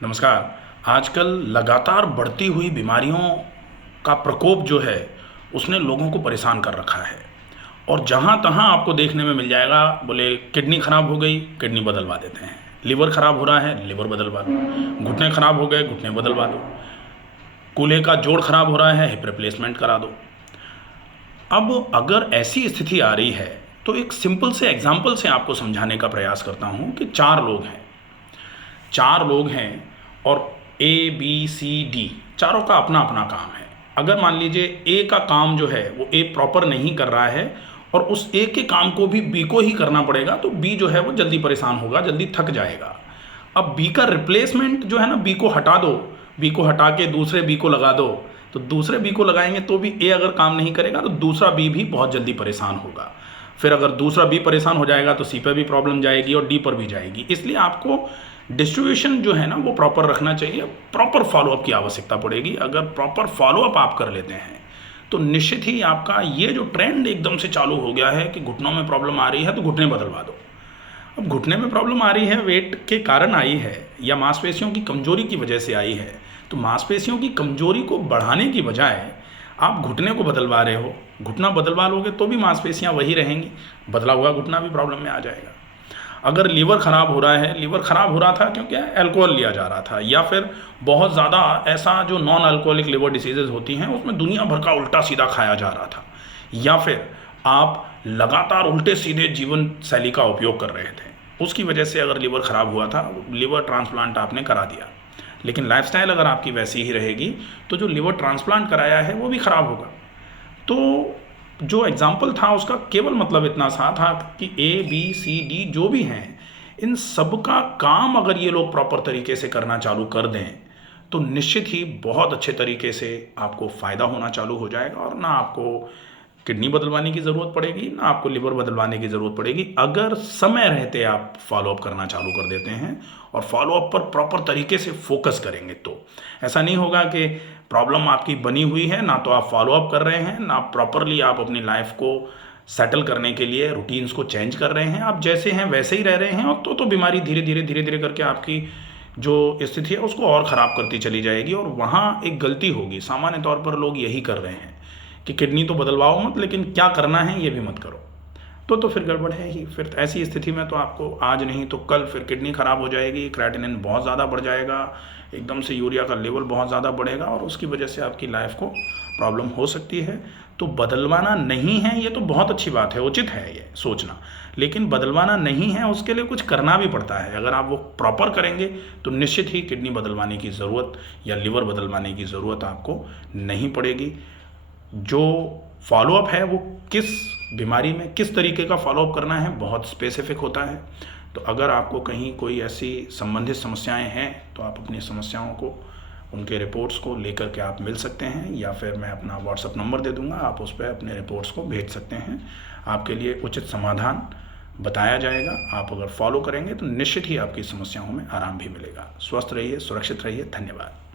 नमस्कार। आजकल लगातार बढ़ती हुई बीमारियों का प्रकोप जो है उसने लोगों को परेशान कर रखा है। और जहाँ तहाँ आपको देखने में मिल जाएगा, बोले किडनी खराब हो गई, किडनी बदलवा देते हैं। लिवर खराब हो रहा है, लिवर बदलवा दो। घुटने खराब हो गए, घुटने बदलवा दो। कूल्हे का जोड़ खराब हो रहा है, हिप रिप्लेसमेंट करा दो। अब अगर ऐसी स्थिति आ रही है तो एक सिंपल से एग्जाम्पल से आपको समझाने का प्रयास करता हूँ कि चार लोग हैं और ए बी सी डी चारों का अपना अपना काम है। अगर मान लीजिए ए का काम जो है वो ए प्रॉपर नहीं कर रहा है और उस ए के काम को भी बी को ही करना पड़ेगा, तो बी जो है वो जल्दी परेशान होगा, जल्दी थक जाएगा। अब बी का रिप्लेसमेंट जो है ना, बी को हटा दो, बी को हटा के दूसरे बी को लगा दो, तो दूसरे बी को लगाएंगे तो भी ए अगर काम नहीं करेगा तो दूसरा बी भी बहुत जल्दी परेशान होगा। फिर अगर दूसरा बी परेशान हो जाएगा तो सी पर भी प्रॉब्लम जाएगी और डी पर भी जाएगी। इसलिए आपको डिस्ट्रीब्यूशन जो है ना वो प्रॉपर रखना चाहिए। प्रॉपर फॉलोअप की आवश्यकता पड़ेगी। अगर प्रॉपर फॉलोअप आप कर लेते हैं तो निश्चित ही आपका ये जो ट्रेंड एकदम से चालू हो गया है कि घुटनों में प्रॉब्लम आ रही है तो घुटने बदलवा दो। अब घुटने में प्रॉब्लम आ रही है, वेट के कारण आई है या मांसपेशियों की कमजोरी की वजह से आई है, तो मांसपेशियों की कमजोरी को बढ़ाने की बजाय आप घुटने को बदलवा रहे हो। घुटना बदलवा लोगे तो भी मांसपेशियां वही रहेंगी, बदला हुआ घुटना भी प्रॉब्लम में आ जाएगा। अगर लीवर खराब हो रहा है, लीवर खराब हो रहा था क्योंकि अल्कोहल लिया जा रहा था, या फिर बहुत ज़्यादा ऐसा जो नॉन अल्कोहलिक लिवर डिसीजेज होती हैं उसमें दुनिया भर का उल्टा सीधा खाया जा रहा था, या फिर आप लगातार उल्टे सीधे जीवन शैली का उपयोग कर रहे थे, उसकी वजह से अगर लीवर खराब हुआ था, लिवर ट्रांसप्लांट आपने करा दिया। लेकिन लाइफस्टाइल अगर आपकी वैसी ही रहेगी तो जो लिवर ट्रांसप्लांट कराया है वो भी खराब होगा। तो जो एग्जाम्पल था उसका केवल मतलब इतना सा था कि ए बी सी डी जो भी हैं, इन सब का काम अगर ये लोग प्रॉपर तरीके से करना चालू कर दें तो निश्चित ही बहुत अच्छे तरीके से आपको फ़ायदा होना चालू हो जाएगा। और ना आपको किडनी बदलवाने की ज़रूरत पड़ेगी, ना आपको लिवर बदलवाने की ज़रूरत पड़ेगी, अगर समय रहते आप फॉलोअप करना चालू कर देते हैं और फॉलोअप पर प्रॉपर तरीके से फोकस करेंगे। तो ऐसा नहीं होगा कि प्रॉब्लम आपकी बनी हुई है, ना तो आप फॉलोअप कर रहे हैं, ना प्रॉपरली आप अपनी लाइफ को सेटल करने के लिए रूटीन्स को चेंज कर रहे हैं, आप जैसे हैं वैसे ही रह रहे हैं। और तो बीमारी धीरे धीरे करके आपकी जो स्थिति है उसको और ख़राब करती चली जाएगी। और वहाँ एक गलती होगी, सामान्य तौर पर लोग यही कर रहे हैं कि किडनी तो बदलवाओ मत, लेकिन क्या करना है ये भी मत करो, तो फिर गड़बड़ है ही। फिर ऐसी स्थिति में तो आपको आज नहीं तो कल फिर किडनी खराब हो जाएगी, क्रेटिनिन बहुत ज़्यादा बढ़ जाएगा, एकदम से यूरिया का लेवल बहुत ज़्यादा बढ़ेगा और उसकी वजह से आपकी लाइफ को प्रॉब्लम हो सकती है। तो बदलवाना नहीं है ये तो बहुत अच्छी बात है, उचित है ये सोचना, लेकिन बदलवाना नहीं है उसके लिए कुछ करना भी पड़ता है। अगर आप वो प्रॉपर करेंगे तो निश्चित ही किडनी बदलवाने की ज़रूरत या लिवर बदलवाने की ज़रूरत आपको नहीं पड़ेगी। जो फॉलोअप है वो किस बीमारी में किस तरीके का फॉलोअप करना है बहुत स्पेसिफिक होता है। तो अगर आपको कहीं कोई ऐसी संबंधित समस्याएं हैं तो आप अपनी समस्याओं को, उनके रिपोर्ट्स को लेकर के आप मिल सकते हैं, या फिर मैं अपना व्हाट्सएप नंबर दे दूंगा, आप उस पर अपने रिपोर्ट्स को भेज सकते हैं। आपके लिए उचित समाधान बताया जाएगा। आप अगर फॉलो करेंगे तो निश्चित ही आपकी समस्याओं में आराम भी मिलेगा। स्वस्थ रहिए, सुरक्षित रहिए। धन्यवाद।